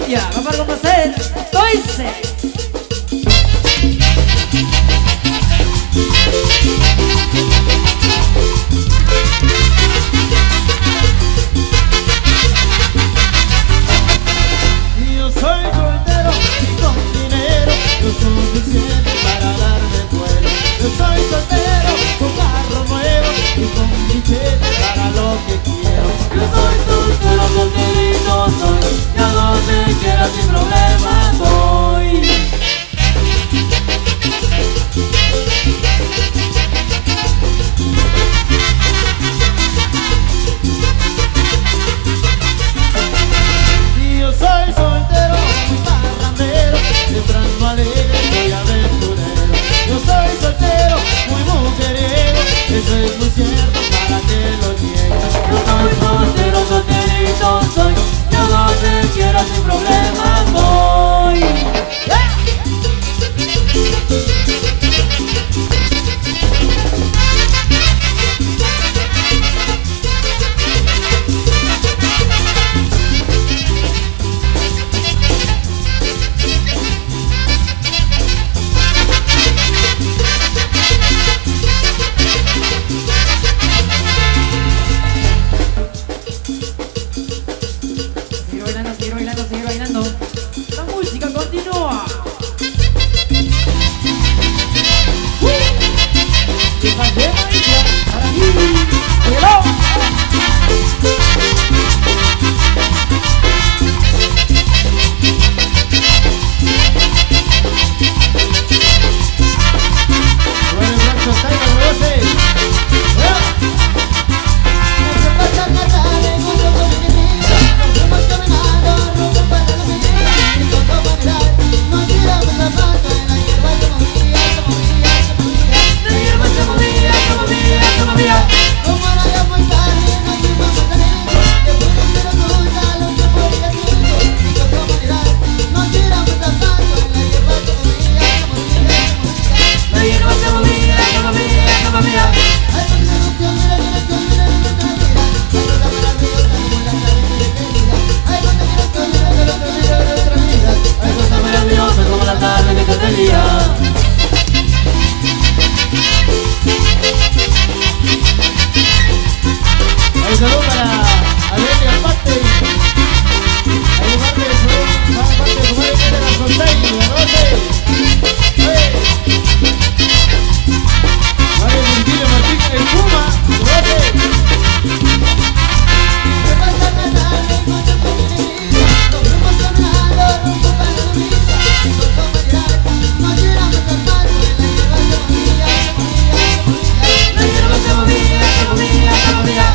India, va para complacer Toise. Yo soy soltero y con dinero, lo suficiente para darme vuelo. Yo soy soltero con carro nuevo y con billete para lo que quiero. Yo soy soltero, solterito soy, y a donde quiera sin problema voy. Y yo soy soltero, muy parrandero, entrando alegre, soy aventurero. Yo soy soltero, muy mujeriego, eso es muy cierto, para que lo niegue. Yo soy soltero, solterito soy, y a donde quiera sin problema voy. Seguir bailando, seguir bailando, seguir bailando. La música continúa. Y para ti, cuidado. Bueno, Blanco está ahí, lo hace. La hierba se movía, se movía, se movía. La hierba se movía, se movía, se movía. Hay cosas maravillosas como la tarde que te día. Hay saludo para Alegría Pate. Hay un parte de su parte de su madre que era la Sonteña, ¿no? Vale, Virgilio Martín el Puma, ¿no? La hierba se movía, se movía, se movía.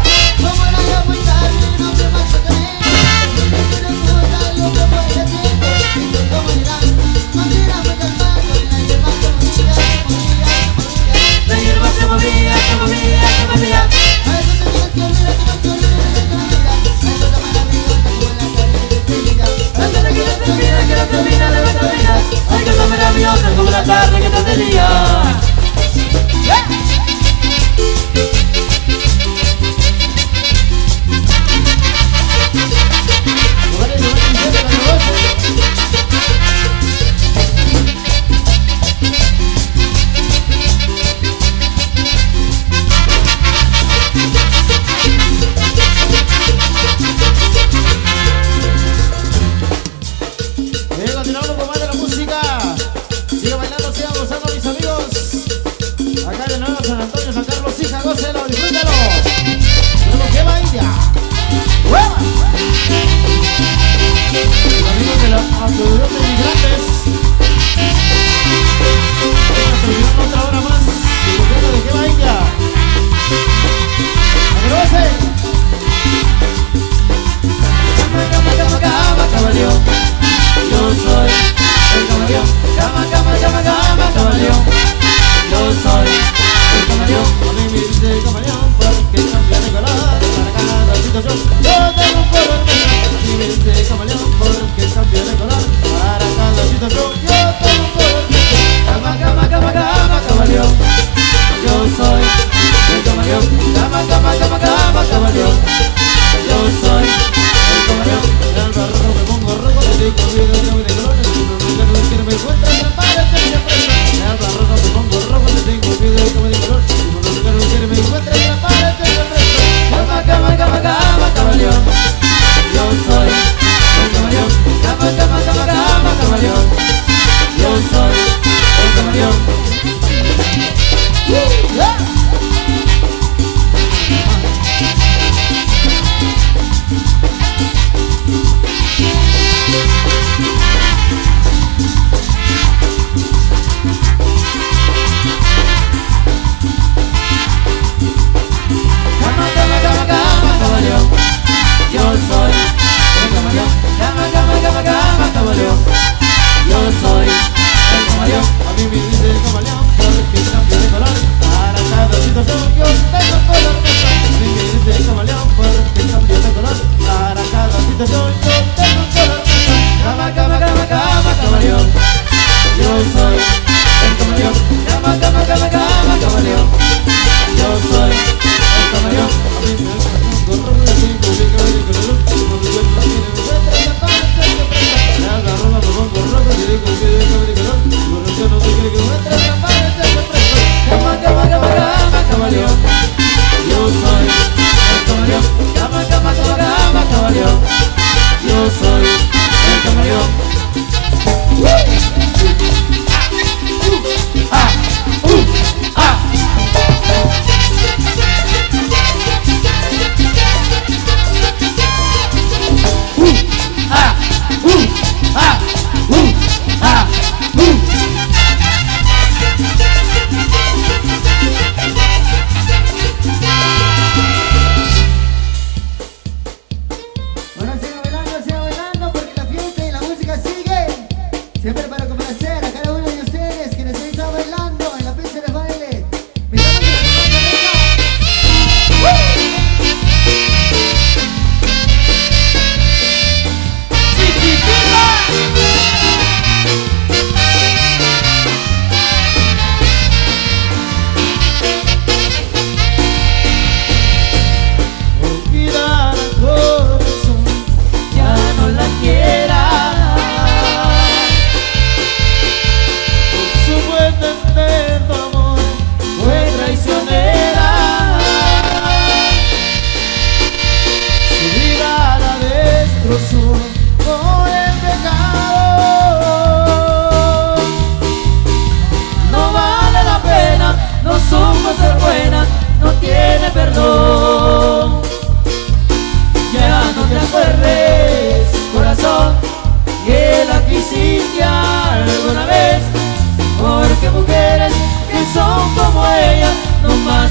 La hierba se movía, se movía, se movía. Antes de que la termina de nuestra vida. Hay cosas maravillosas como la tarde que te día. Continuamos con más de la música. Sigue bailando, siga gozando, mis amigos. Acá de nuevo San Antonio, San Carlos, hija, gócelo, disfrútalo. Luego que va India. ¡Hueva! Los amigos de la Asociación de Migrantes. Terminando otra hora más. Disfrutando de que va India. ¡A que lo goce! Cama, camaleón. Yo soy el camaleón. Cama, camaleón. Yo soy el camaleón. A mí me dice camaleón porque cambia de color para cada situación. Yo tengo un color negro. A mí me dice camaleón porque cambia de color para cada situación.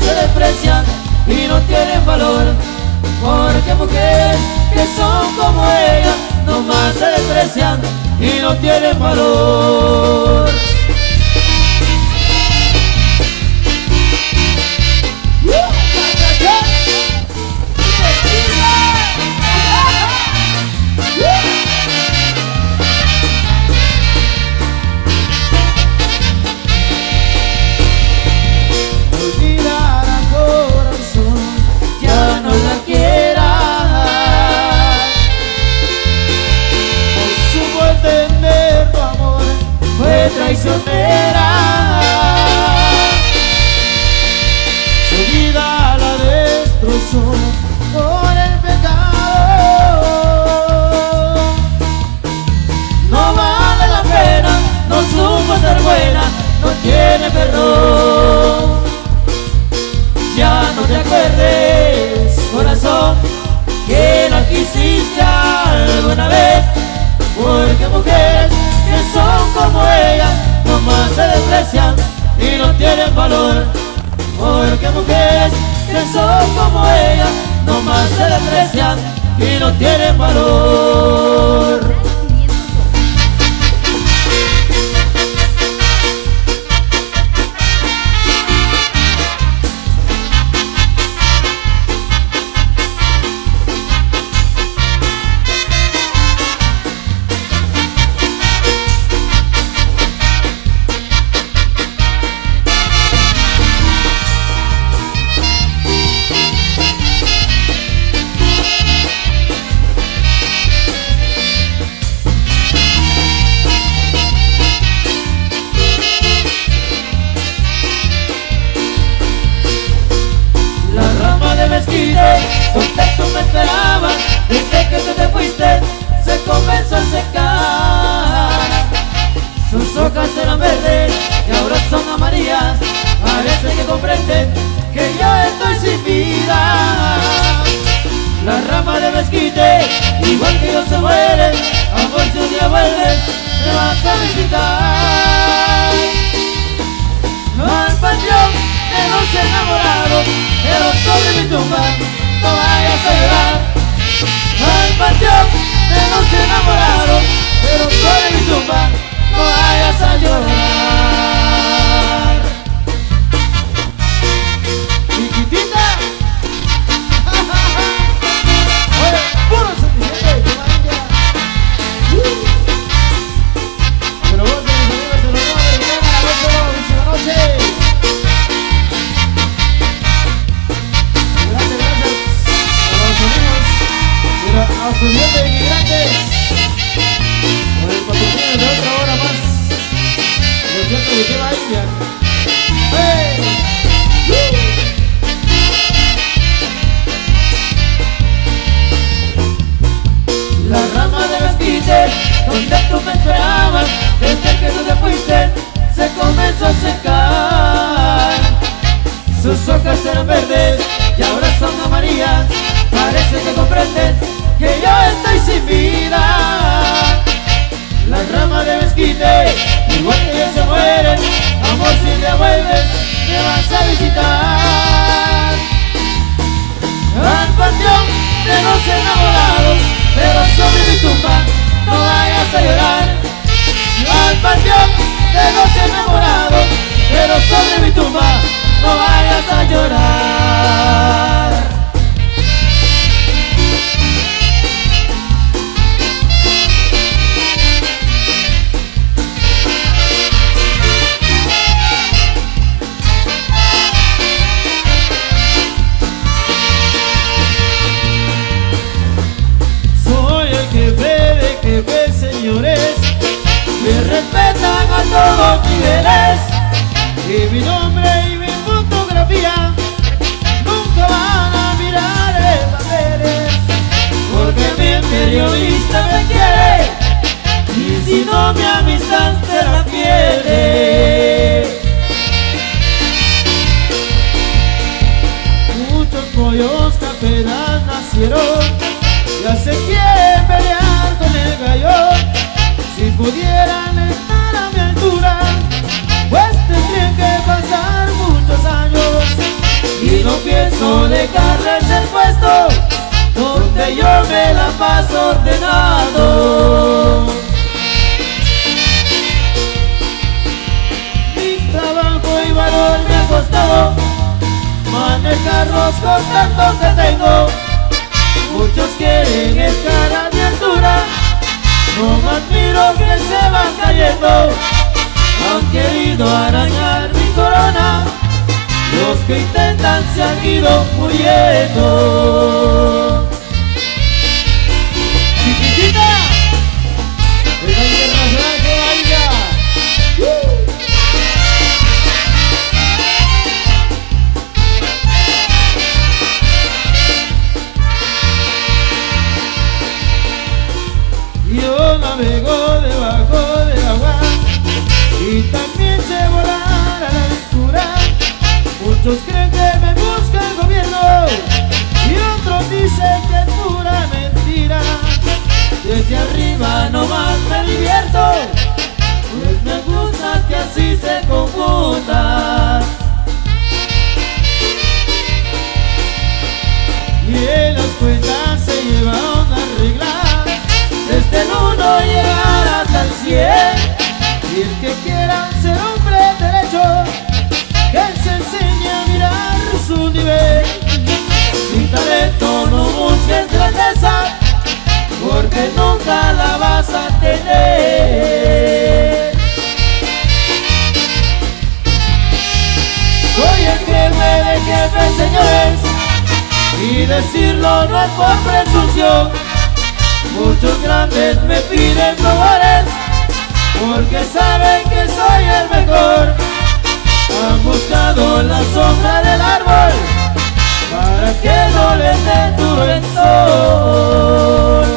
se desprecian y no tienen valor, porque mujeres que son como ella nomás se desprecian y no tienen valor. Traicionera, su vida la destrozó por el pecado. No vale la pena, no supo ser buena, no tiene perdón. Ya no te acuerdes, corazón, que la quisiste alguna vez, porque mujeres que son como ella nomás se desprecian y no tienen valor, porque mujeres que son como ella nomás se desprecian y no tienen valor. Donde tú me esperabas, desde que tú te fuiste, se comenzó a secar. Sus hojas eran verdes y ahora son amarillas. Parece que comprenden que yo estoy sin vida. La rama de mezquite, igual que yo se muere. Amor, si un día vuelves, me vas a visitar. Al panteón de los enamorados, pero sobre mi tumba no vayas a llorar. Al panteón de los enamorados, pero sobre mi tumba no vayas a llorar. Chiquitita. Oye, puro sentimiento de María. Pero vos de mis amigos se lo voy a ver a las 12 de la noche. A sus de inmigrantes por el patrocinio de otra hora más por cierto de Tema India. ¡Hey! La rama de mezquite, donde tú me esperabas, desde que tú te fuiste, se comenzó a secar. Sus hojas eran verdes y ahora son amarillas. Parece que comprenden que yo estoy sin vida. La rama de mezquite, igual que ellos se mueren. Amor, si te vuelves, me vas a visitar. Al panteón de los enamorados, pero sobre mi tumba no vayas a llorar. Al panteón de los enamorados, pero sobre mi tumba no vayas a llorar. Respetan a todos niveles y mi nombre y mi fotografía nunca van a mirar en papeles, porque mi periodista me quiere y si no mi amistad se la pierde. Muchos pollos que apenas nacieron ya se quieren pelear con el gallo. Si pudieran estar a mi altura, pues tendrían que pasar muchos años no pienso dejarles el puesto donde yo me la paso ordenado. Mi trabajo y valor me ha costado manejarlos con tanto que tengo. Muchos quieren estar a mi altura, no más miro que se van cayendo. Han querido arañar mi corona, los que intentan se han ido muriendo. Chiquitita, es la internacional que baila. Yo navego debajo del agua y también sé volar a la altura. Muchos creen que me busca el gobierno y otros dicen que es pura mentira. Desde arriba nomás me divierto, pues me gusta que así se confundan. Y en las cuentas se lleva una regla, Desde el 1 llegar hasta el 100. y el que quiera ser hombre derecho, que se enseñe a mirar su nivel. Sin talento no busques grandeza, porque nunca la vas a tener. Soy el jefe de jefes, señores, y decirlo no es por presunción. Muchos grandes me piden favores, porque saben que soy el mejor. Han buscado la sombra del árbol, para que no les dé duro el sol.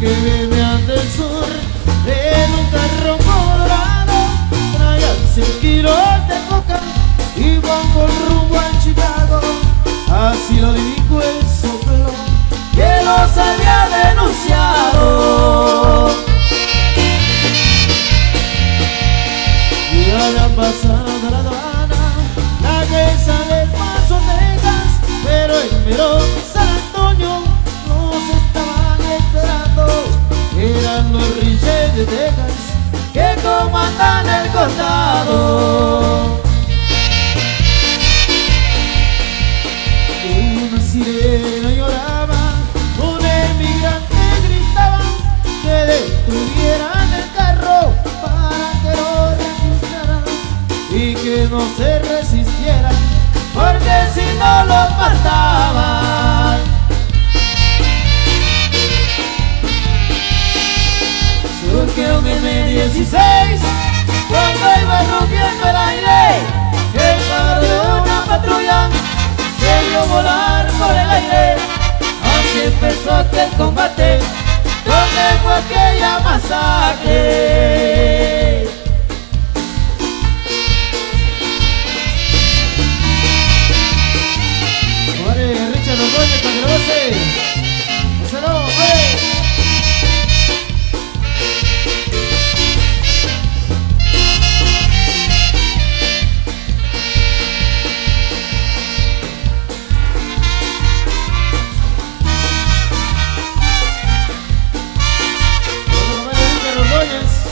Que venían del sur en un carro colorado, traían 100 kilos de coca y pongo rumbo a Chicago. Así lo dijo el soplo Que los había denunciado. y habían pasado la aduana, la que sale del Paso, Texas, pero el mero San Antonio nos estaban esperando. Eran los Reyes de Texas Que comandan el condado. una sirena lloraba, un emigrante gritaba que detuvieran el carro para que lo registraran y que no se resistieran, Porque si no los mataban. Surgió un M16 cuando iba rompiendo el aire. El faro de una patrulla se vio volar por el aire. Así empezó aquel combate, donde fue aquella masacre. Vale, Richard Ordóñez para que lo goce. Gózalo, vale. Vamos a comer Richard Ordóñez.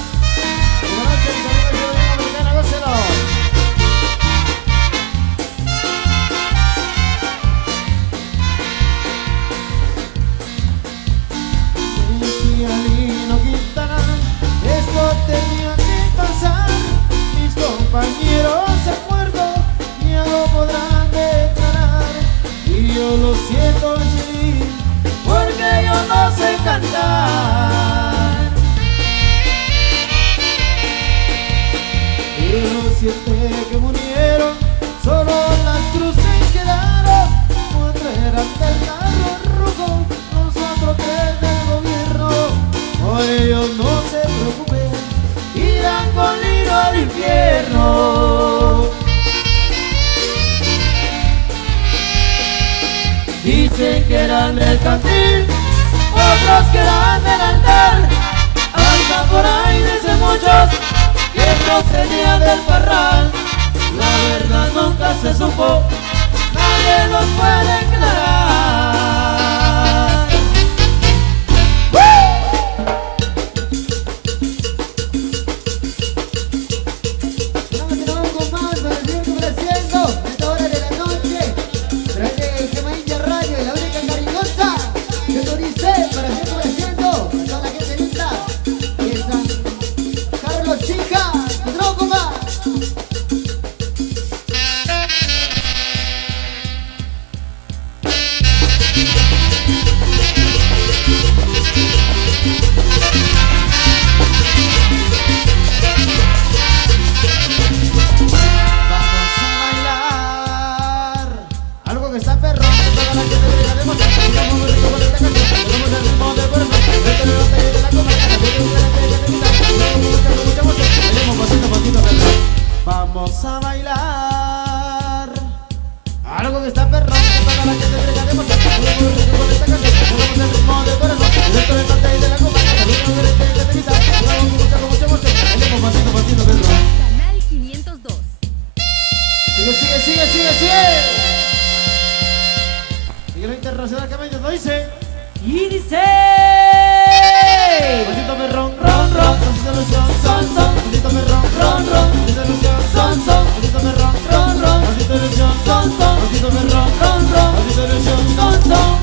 eran del cantil, otros que eran del altar. Hasta por ahí dicen muchos que procedía del parral. La verdad nunca se supo, nadie los puede aclarar. Continuamos con más para seguir complaciendo a esta hora de la noche. Tras de Gemaindia Radio, la única cariñosa que autorice para seguir complaciendo a toda la gente linda de San Carlos Chica. Continuamos con más. Vamos a bailar algo que está perrón, toda la gente bregaremos, con esta canción, jugamos el ritmo del corazón, dentro del norte y de la comarca, saludos de gente que te grita, jugamos con mucha emoción, bailemos pasito, pasito, perrón. Canal 502. Sigue. Sigue lo internacional que me dice. Y dice: Pasito perrón, ron, pasito ilusión, son, pasito perrón, ron, pasito ilusión, son, pasito perrón, ron, pasito ilusión, son, pasito perrón, ron, pasito ilusión, son.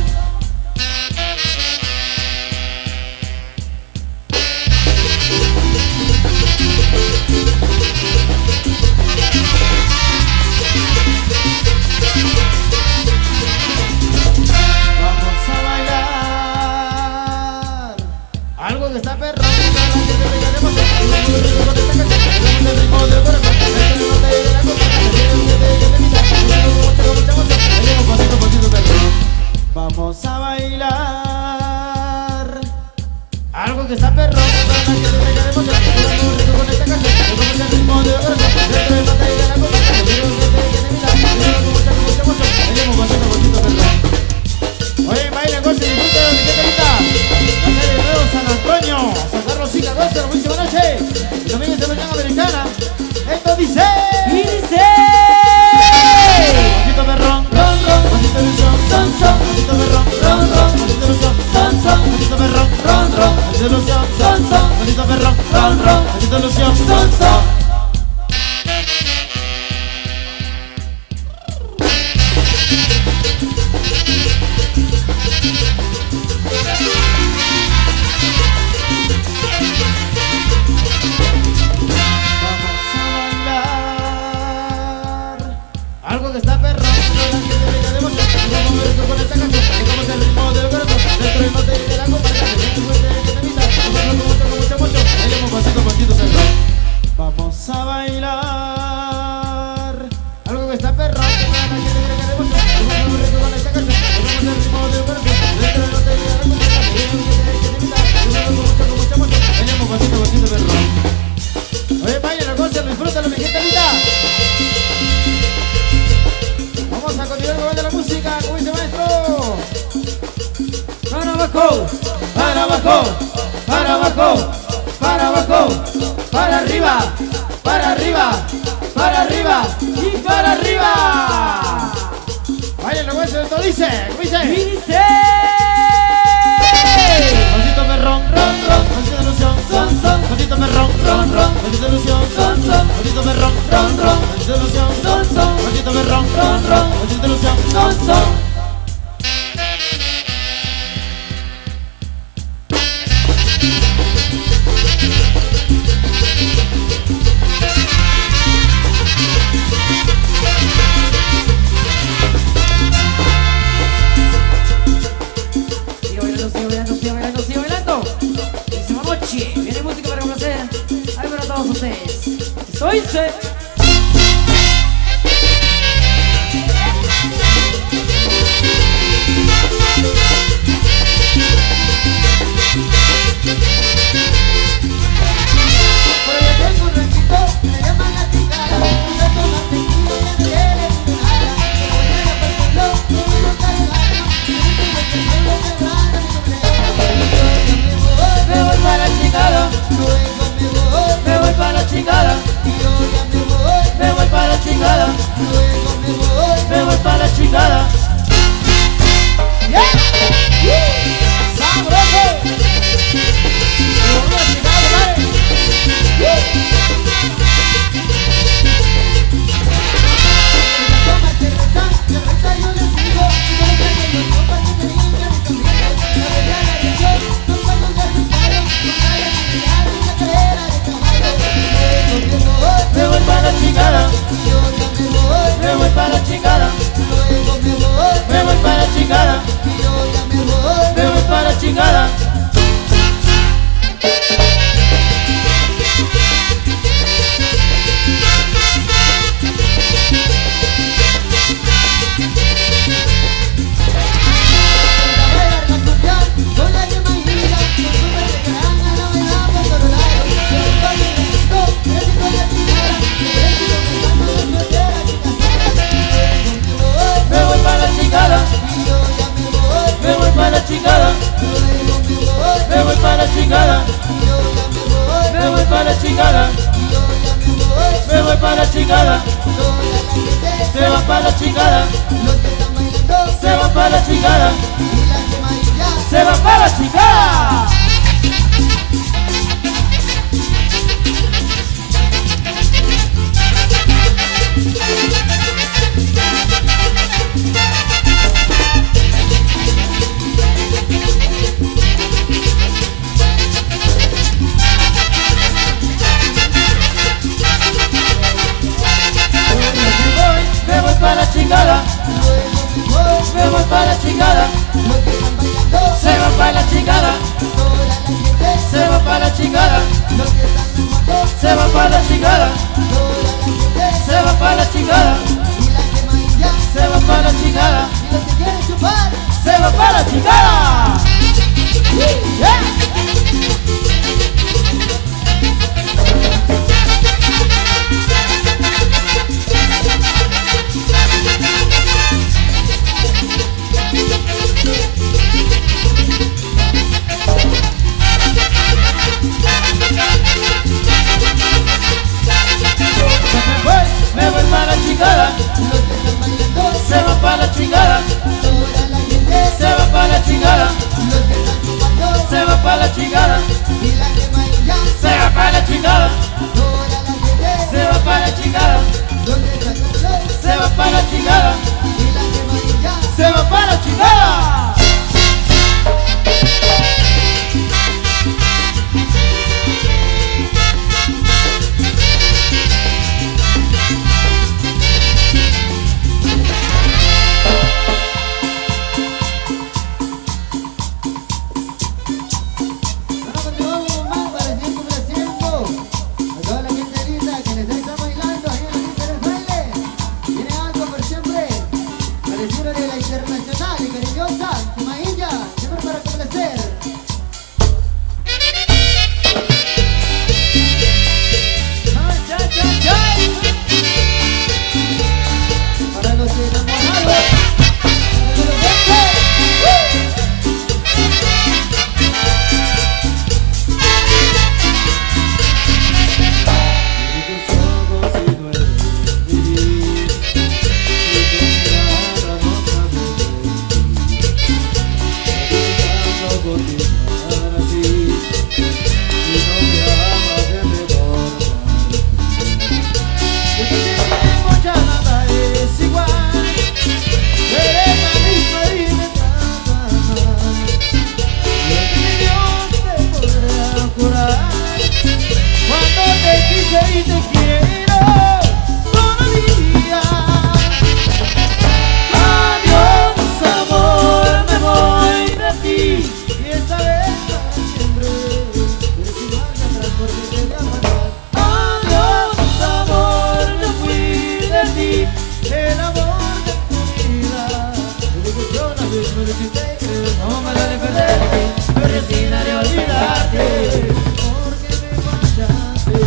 Vamos a bailar algo que está perrón, toda la gente bregaremos, jugamos con esta canción, jugamos el ritmo del corazón, dentro del norte y de la comarca, saludos de gente que te grita, jugamos con mucha emoción, bailemos pasito, pasito, perrón. Vamos a bailar algo que está perrón, toda la gente bregaremos, jugamos con esta canción, jugamos el ritmo del corazón, dentro del norte y de la comarca, saludos de gente que te grita, jugamos con mucha emoción, bailemos pasito, pasito, perrón. Oye, baila, goce, disfruta de mi gente linda. Acá de nuevo San Antonio, San Carlos Chica, goce, buenísima noche. Y también en Unión Americana. Esto dice. y dice: Pasito perrón, ron, pasito ilusión, son, pasito perrón, ron, pasito ilusión, son, pasito perrón, ron, pasito ilusión, son, pasito perrón, ron, pasito ilusión, son. Vamos a bailar algo que está perrón, toda la gente bregaremos, jugamos con esta canción, jugamos el ritmo del corazón, dentro del norte y de la comarca, saludos de gente que te grita, jugamos con mucha emoción, bailemos pasito, pasito, perrón. Vamos a bailar algo que está perrón, toda la gente bregaremos, jugamos con esta canción, jugamos el ritmo del corazón, dentro del norte y de la comarca, saludos de gente que te grita, jugamos con mucha emoción, bailemos pasito, pasito, perrón. Oye, bailen, gócenlo, disfrútenlo, mi gente linda. Vamos a continuar con la música, como dice maestro. para abajo, para abajo, para abajo, para abajo, para arriba, para arriba, para arriba y para arriba. Bailen, gócenlo, esto dice, como Y dice. dice: Pasito perrón, pasito ilusión, son, pasito perrón, ron, pasito ilusión, son, pasito perrón, ron, pasito ilusión, son, pasito perrón, ron, pasito ilusión, son. Sigue bailando, sigue bailando, sigue bailando, sigue bailando. Buenísima noche. Viene música para complacer. Ahí para todos ustedes. Esto dice: chingada, yo ya me voy para la chingada, yo ya me voy para la chingada, toda la gente se va para la chingada, los que están bailando se va para la chingada, y la que mailla se va para la chingada. Me voy para la chingada, me voy para la chingada, los que están bailando se va para la chingada, toda la gente se va para la chingada, los que están fumando se va para la chingada, toda la gente se va para la chingada, y la que mailla se va para la chingada, y los que quieren chupar se va para la chingada. Yeah. Me voy para la chingada, los que están bailando se va para la chingada, toda la gente se va para la chingada, los que están chupando se va para la chingada, y la que mailla se va para la chingada, toda la gente se va para la chingada, los que están bailando se va para la chingada, y la que mailla se va para la chingada. Bueno, continuamos con más para seguir complaciendo a toda la gente linda que les está bailando ahí en los diferentes bailes. Tiene algo por siempre, al estilo de la internacional y cariñosa Mailla, siempre para complacer. Para los enamorados, para los Y te quiero todavía. Adiós, amor, me voy de ti. y esta vez para siempre, pero si marcha atrás porque te voy a matar. Adiós, amor, me fui de ti. El amor de tu vida, desde que yo nací me lo hiciste creer. No me duele perderte, me resignaré a olvidarte. Porque me fallaste.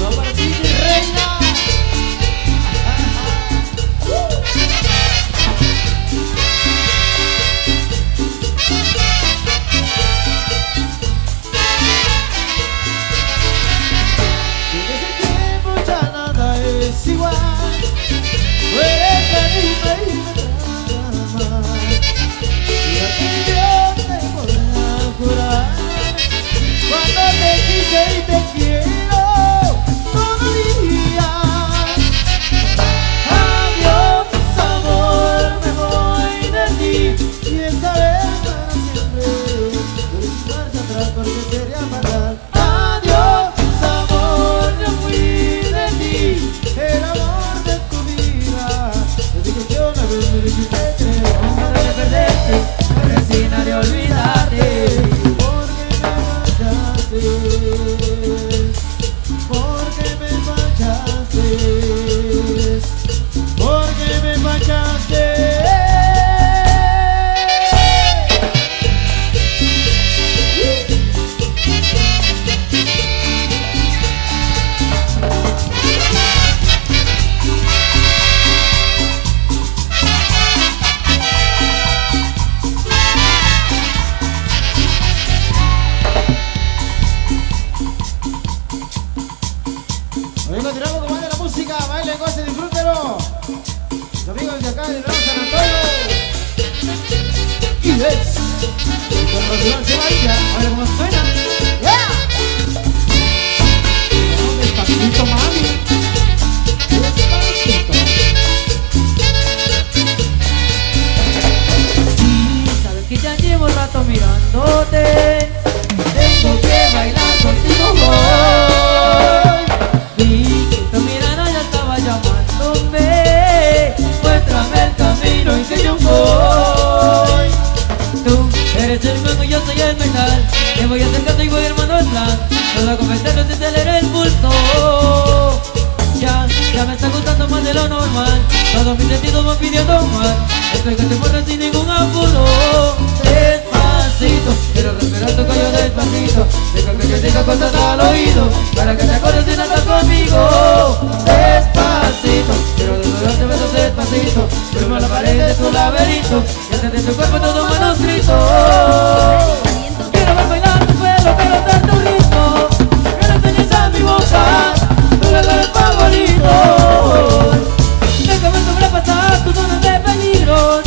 No para ti, mi reina. Desde ese tiempo ya nada es igual. Tú eres la misma y me tratas. Rosy María, a ver cómo suena. Despacito, mami. Despacito. Sí, sabes que ya llevo rato mirándote. Tengo que bailar contigo hoy. Vi que tu mirada ya estaba llamándome. Muéstrame el camino en que yo voy. Tú eres el mango y yo soy el metal. Te voy acercando y voy armando el plan. Solo comentarlo se acelera el pulso. Ya me está gustando más de lo normal. Todos mis sentidos van pidiendo más. Estoy que te muero sin ningún apuro. Despacito, quiero respirar tu cuello despacito. Deja que te diga cosas al oído, para que te acuerdes de no estar conmigo. Despacito, quiero desnudarte besos despacito. Firma la pared de tu laberinto y hacerte tu cuerpo todo manuscrito. Quiero ver bailar tu pelo, quiero dar tu ritmo. Que le enseñes a mi boca tu lugar favorito. Déjame sobrepasar tus zonas de peligros,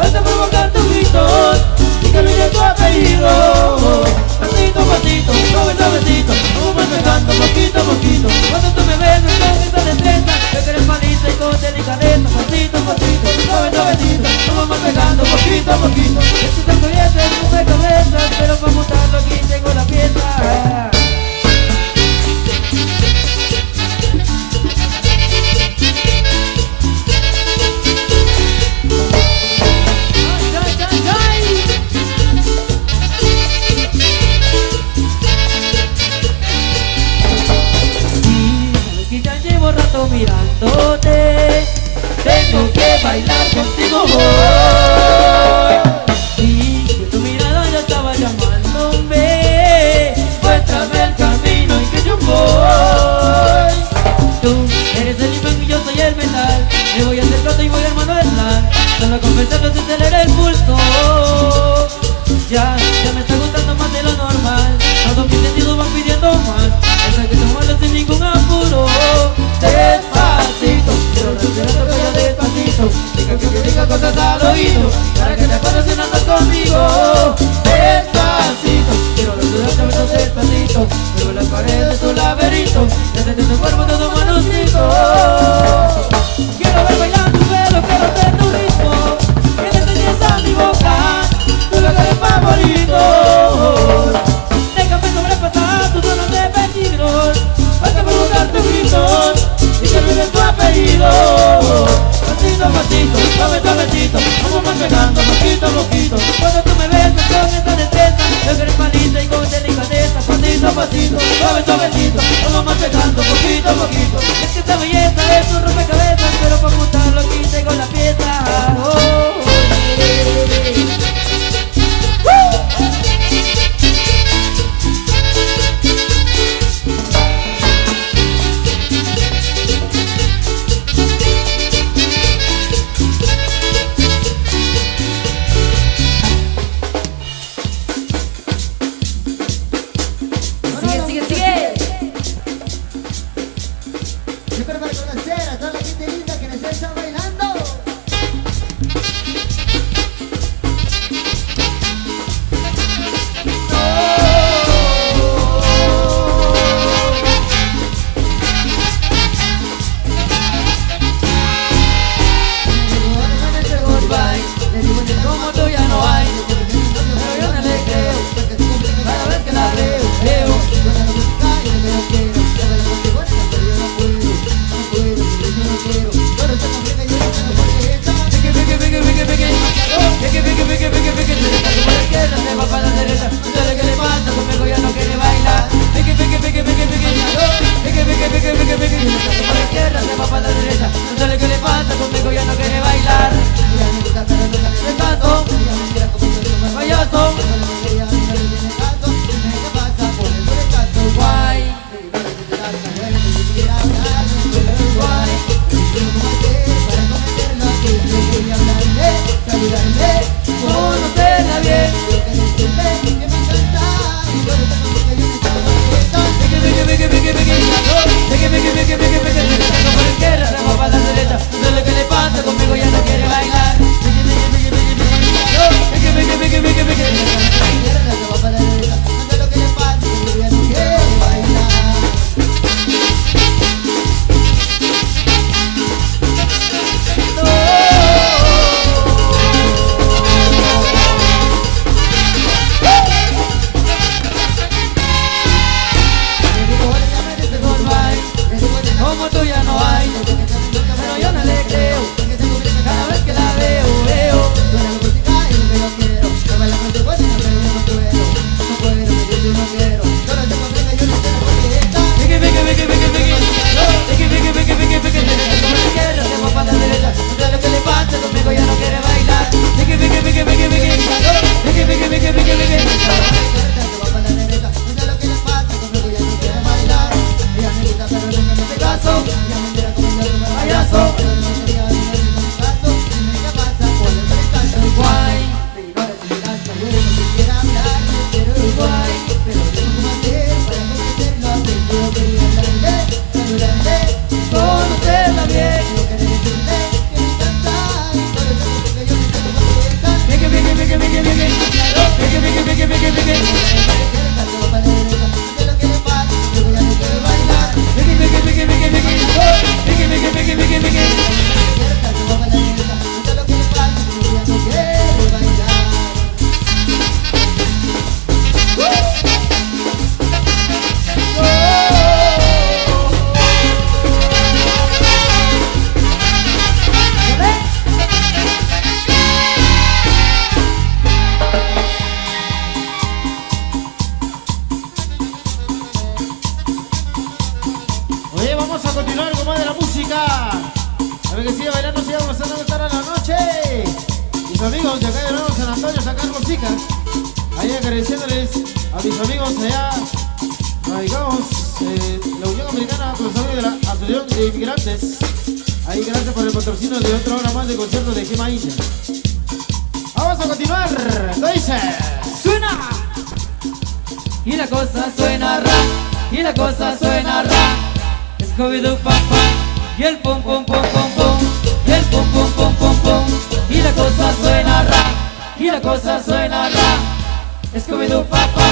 hasta provocar tus gritos y que olvide tu apellido. Pasito a pasito, suave suavecito, vamos pegando poquito a poquito. Cuando tú me ves, no estoy esa destreza, que eres malita y con delicadeza. Pasito a pasito, suave suavecito, vamos pegando poquito a poquito. Este es el proyecto, es un rompecabezas, pero para montarlo aquí tengo la pieza. Mirándote, tengo que bailar contigo hoy. Y que tu mirada ya estaba llamándome. Muéstrame el camino en que yo voy. Tú eres el imán y yo soy el metal. Me voy acercando y voy armando el plan. Solo confesando se acelera el pulso. Ya me está gustando más de lo normal. Todos mis sentidos van pidiendo más. Hasta que te mueras sin ningún apuro. Despacito, quiero respirar tu cuello despacito. Diga que diga cosas al oído, para que te acuerdes de no andar conmigo. Despacito, quiero respirar tu besos despacito. Mueve las paredes de tu laberinto y hacerte tu cuerpo todo manuscrito. Quiero ver bailar tu pelo, quiero ver tu ritmo. Que te enseñes a mi boca tu lugar favorito. Déjame sobrepasar tus zonas de peligros, hasta provocar tus gritos y que olvides tu apellido. Pasito a pasito, suave suavecito, vamos más pegando mis amigos de acá de nuevo San Antonio, San Carlos Chica. Ahí agradeciéndoles a mis amigos allá radicados la Unión Americana con los amigos de la Asociación de Inmigrantes. Ahí gracias por el patrocinio de otra hora más de conciertos de Gema India. Vamos a continuar, dice. ¡Suena! Y la cosa suena ra, y la cosa suena ra. Scooby-Doo papá, y el pum pum pum pum pum, y el pum pum pum pum pum. Y la cosa suena ra, y la cosa suena ra. Scooby-Doo papá,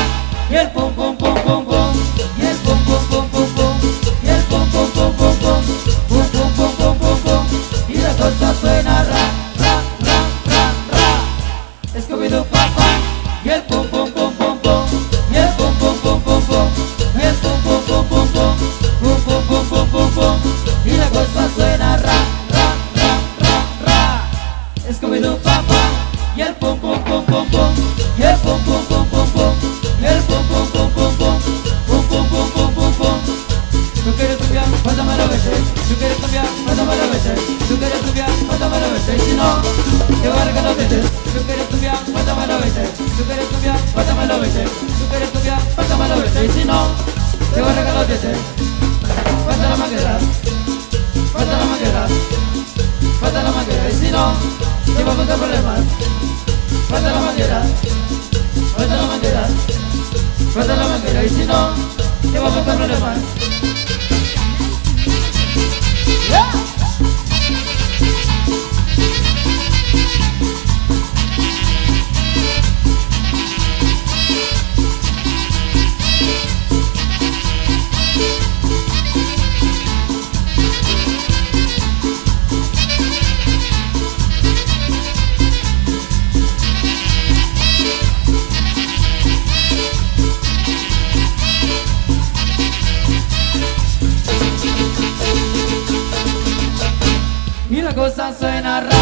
y el pum pum pum pum pum, y el pum pum pum pum pum, y el pum pum pum pum pum, pum pum pum pum pum pum. Y la cosa suena ra, ra, ra, ra, ra. Scooby-Doo papá, y el pum pum pum pum pum, y el pum pum pum pum pum, y el pum pum pum pum pum, pum pum pum pum pum pum. Y la cosa suena ra, ra, ra, ra, ra. Scooby-Doo papá, y el pum pum pum pum pum, y el pum pum pum pum pum, y el pum pum pum pum pum, pum pum pum pum pum pum. Tú quieres cambiar, pásamelo vete. Tú quieres cambiar, pásamelo vete. Tú quieres cambiar, pásamelo vete. Si no, te voy a regalar los dientes. Tú quieres cambiar, pásamelo vete. Tú quieres cambiar, pásamelo vete. Tú quieres cambiar, pásamelo vete. Y si no, te voy a regalar los dientes. Pasa la manguera, pasa la manguera, pasa la manguera. Y si no, te va a buscar problemas. Pasa la manguera, pasa la manguera, pasa la manguera. Y si no, te va a buscar problemas. Y la cosa suena ra,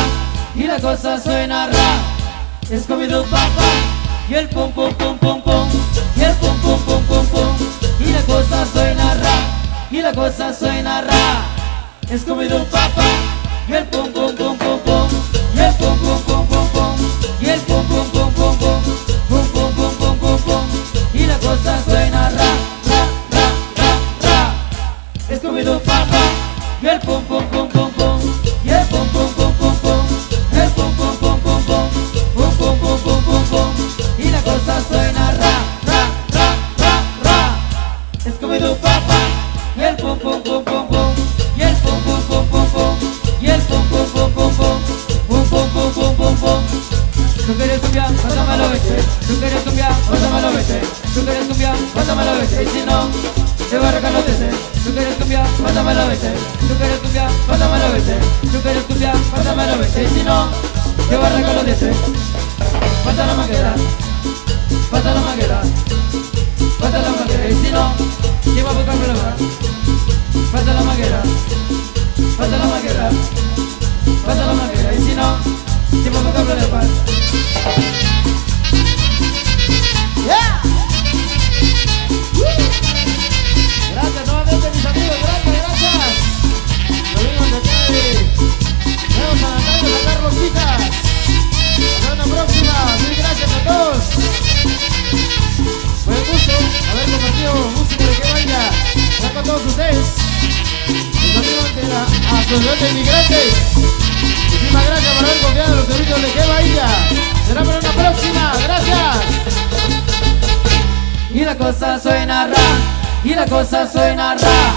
y la cosa suena ra. Scooby-Doo papá, y el pum pum pum pum pum, y el pum pum pum pum pum. Y la cosa suena ra, y la cosa suena ra. Scooby-Doo papá, y el pum pum pum pum pum, y el pum pum pum pum pum, y el pum pum pum pum pum, pum pum pum pum pum pum. Y la cosa suena ra, ra, ra, ra, ra. Scooby-Doo papá, y el pum pum pum pum pum, y el pum pum pum pum pum, el pum pum pum pum pum, pum pum pum pum pum pum. Y la cosa suena ra, ra, ra, ra, ra. Scooby-Doo papá, y el pum pum pum pum pum, y el pum pum pum pum pum, y el pum pum pum pum pum, pum pum pum pum pum pum. Tú quieres cambiar, pásamelo vete. Tú quieres cambiar, pásamelo vete. Tú quieres cambiar, pásamelo vete. Y si no, te voy a regalar los dientes. Tú quieres cambiar, pásamelo vete. Tú quieres cambiar, pásamelo vete. Tú quieres cambiar, pásamelo vete. Y si no, te voy a regalar los dientes. Pasa la manguera, pasa la manguera, pasa la manguera. Y si no, te va a buscar problemas. Pasa la manguera, pasa la manguera, pasa la manguera. Y si no, te va a buscar problemas. Yeah. Gracias nuevamente mis amigos, gracias. Nos vemos acá de nuevo San Antonio, San Carlos Chicas. Hasta una próxima, mil gracias a todos. Fue un gusto haber compartido música de que baila acá con todos ustedes. Los amigos de la Asociación de Inmigrantes. Muchísimas gracias por haber confiado en los servicios de que baila. Será para una próxima, gracias. Y la cosa suena ra, y la cosa suena ra.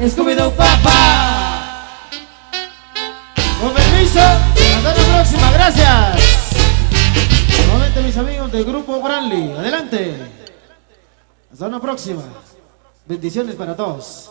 Scooby-Doo papá. Con permiso, hasta la próxima, gracias. Nuevamente mis amigos del grupo Branly, adelante. Hasta una próxima. Bendiciones para todos.